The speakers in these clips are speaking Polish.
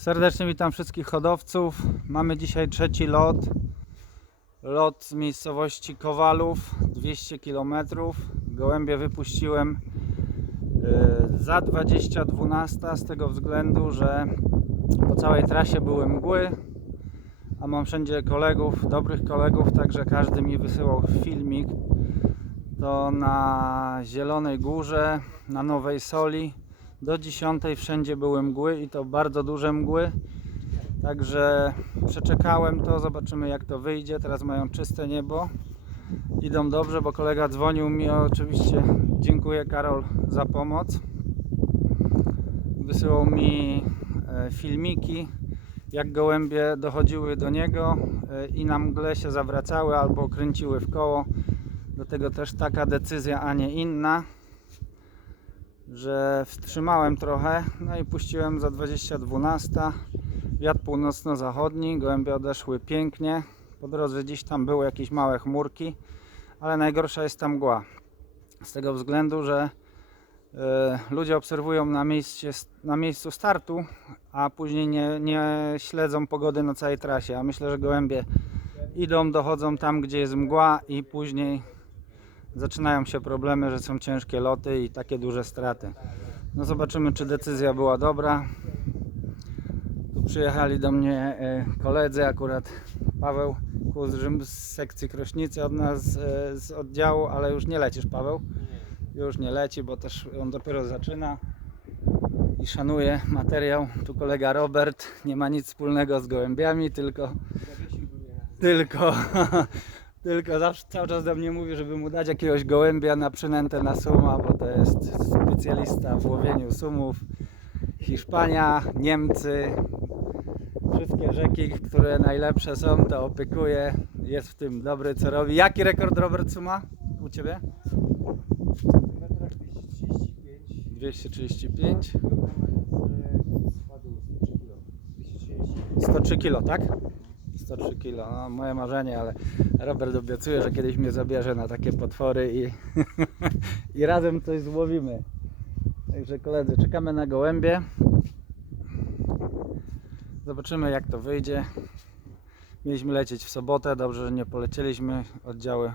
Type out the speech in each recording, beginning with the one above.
Serdecznie witam wszystkich hodowców. Mamy dzisiaj trzeci lot. Lot z miejscowości Kowalów, 200 km. Gołębie wypuściłem y, za 20.12 z tego względu, że po całej trasie były mgły, a mam wszędzie kolegów, dobrych kolegów, także każdy mi wysyłał filmik. To na Zielonej Górze, na Nowej Soli do 10 wszędzie były mgły i to bardzo duże mgły. Także przeczekałem to, zobaczymy jak to wyjdzie. Teraz mają czyste niebo. Idą dobrze, bo kolega dzwonił mi. Oczywiście dziękuję Karol za pomoc. Wysyłał mi e, filmiki, jak gołębie dochodziły do niego e, i na mgle się zawracały albo kręciły w koło. Do tego też taka decyzja, a nie inna że wstrzymałem trochę, no i puściłem za 20.12. Wiatr północno-zachodni, gołębie odeszły pięknie. Po drodze gdzieś tam były jakieś małe chmurki, ale najgorsza jest ta mgła. Z tego względu, że e, ludzie obserwują na, miejscu, na miejscu startu, a później nie, nie śledzą pogody na całej trasie. A myślę, że gołębie idą, dochodzą tam, gdzie jest mgła i później zaczynają się problemy, że są ciężkie loty i takie duże straty. No zobaczymy, czy decyzja była dobra. Tu przyjechali do mnie e, koledzy, akurat Paweł Kuzrzym z sekcji Krośnicy od nas e, z oddziału, ale już nie lecisz Paweł. Już nie leci, bo też on dopiero zaczyna i szanuje materiał. Tu kolega Robert nie ma nic wspólnego z gołębiami, tylko tylko Tylko zawsze cały czas do mnie mówi, żeby mu dać jakiegoś gołębia na przynętę na suma, bo to jest specjalista w łowieniu sumów. Hiszpania, Niemcy, wszystkie rzeki, które najlepsze są, to opykuje. Jest w tym dobry, co robi. Jaki rekord Robert Suma u Ciebie? W metrach 235 235. spadł 3 kg. 230. 103 kg, tak? 103 kg, no moje marzenie, ale Robert obiecuje, że kiedyś mnie zabierze na takie potwory i, i razem coś złowimy. Także koledzy, czekamy na gołębie. Zobaczymy jak to wyjdzie. Mieliśmy lecieć w sobotę, dobrze, że nie polecieliśmy. Oddziały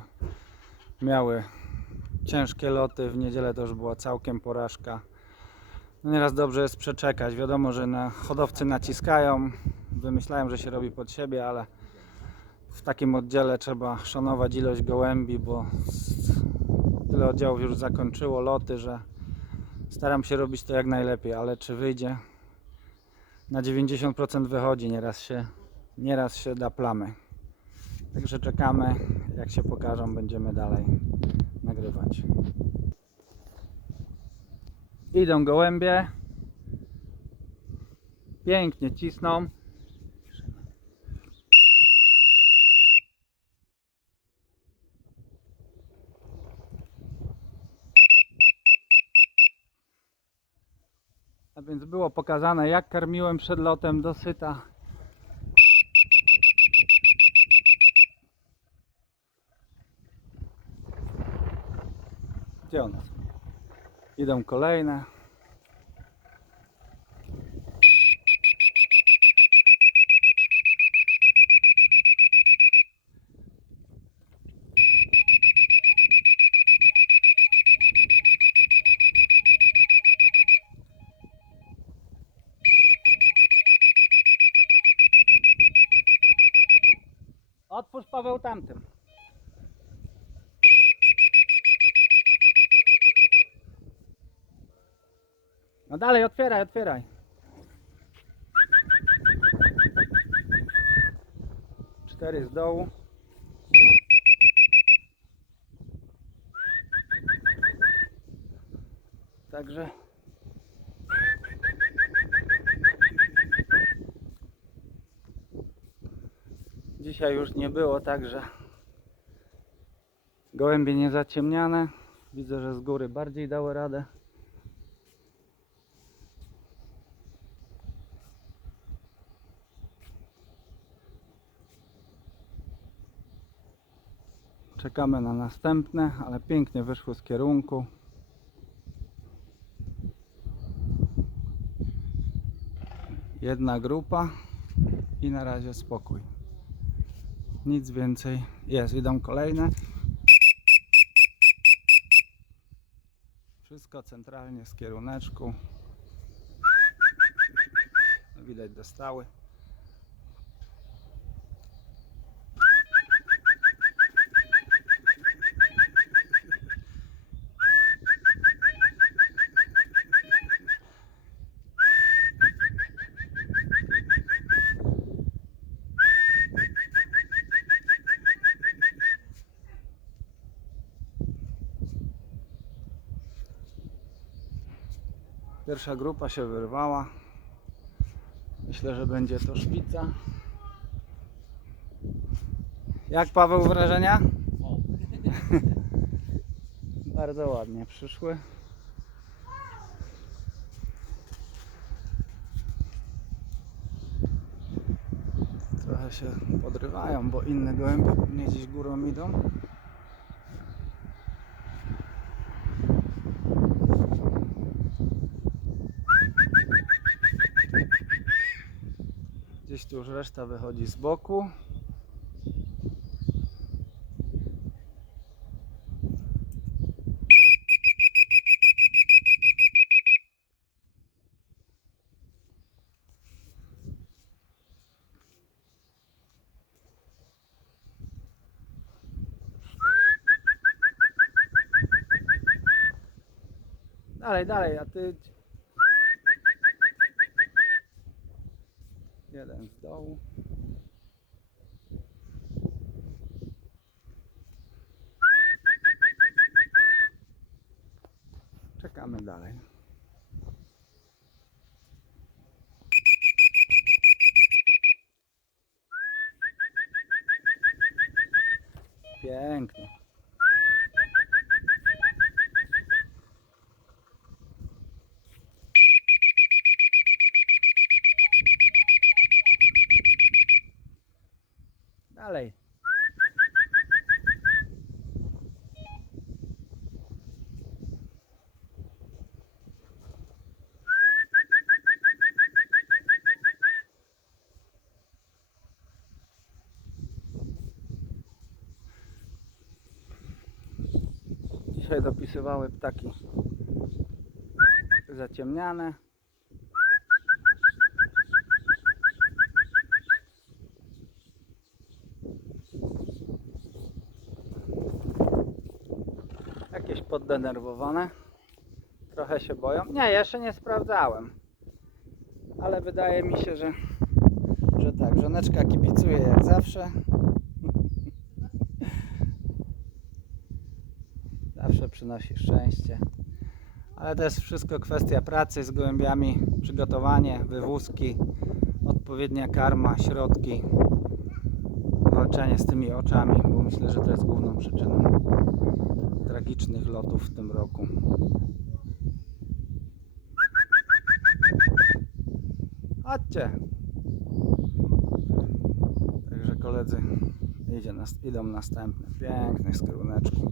miały ciężkie loty, w niedzielę to już była całkiem porażka. No nieraz dobrze jest przeczekać. Wiadomo, że na hodowcy naciskają, wymyślają, że się robi pod siebie, ale w takim oddziale trzeba szanować ilość gołębi, bo tyle oddziałów już zakończyło loty, że staram się robić to jak najlepiej, ale czy wyjdzie? Na 90% wychodzi, nieraz się, nieraz się da plamy. Także czekamy, jak się pokażą, będziemy dalej nagrywać. Idą gołębie. Pięknie cisną. A więc było pokazane jak karmiłem przed lotem do syta. Gdzie one? Idą kolejne. Otwórz Paweł tamtym. No dalej, otwieraj, otwieraj. Cztery z dołu. Także dzisiaj już nie było tak, że gołębie nie zaciemniane. Widzę, że z góry bardziej dały radę. Czekamy na następne, ale pięknie wyszły z kierunku. Jedna grupa i na razie spokój. Nic więcej. Jest, idą kolejne. Wszystko centralnie z kieruneczku. Widać dostały. Pierwsza grupa się wyrwała. Myślę, że będzie to szpica. Jak Paweł wrażenia? Bardzo ładnie przyszły. Trochę się podrywają, bo inne gołębie pewnie gdzieś górą idą. Tu już reszta wychodzi z boku. Dalej, dalej, a ty. Jeden z dołu. Czekamy dalej. Pięknie. Dzisiaj dopisywały ptaki zaciemniane. Jakieś poddenerwowane. Trochę się boją. Nie, jeszcze nie sprawdzałem. Ale wydaje mi się, że, że tak. Żoneczka kibicuje jak zawsze. Zawsze przynosi szczęście. Ale to jest wszystko kwestia pracy z gołębiami. Przygotowanie, wywózki, odpowiednia karma, środki. Walczenie z tymi oczami, bo myślę, że to jest główną przyczyną tragicznych lotów w tym roku. Chodźcie! Także koledzy idzie idą następne. Piękny skruneczku.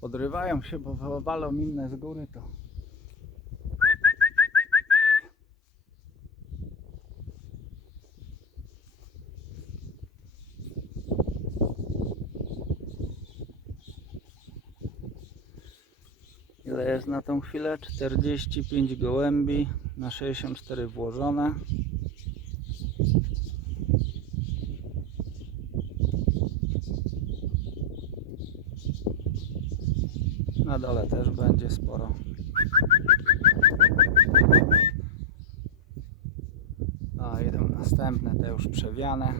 Podrywają się, bo walą inne z góry to. Ile jest na tą chwilę? 45 gołębi na 64 włożone. Na dole też będzie sporo. następne, te już przewiane,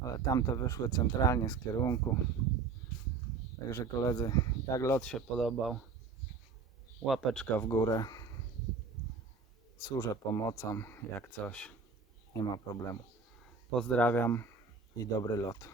ale tamte wyszły centralnie z kierunku. Także koledzy, jak lot się podobał, łapeczka w górę. Służę pomocą, jak coś, nie ma problemu. Pozdrawiam i dobry lot.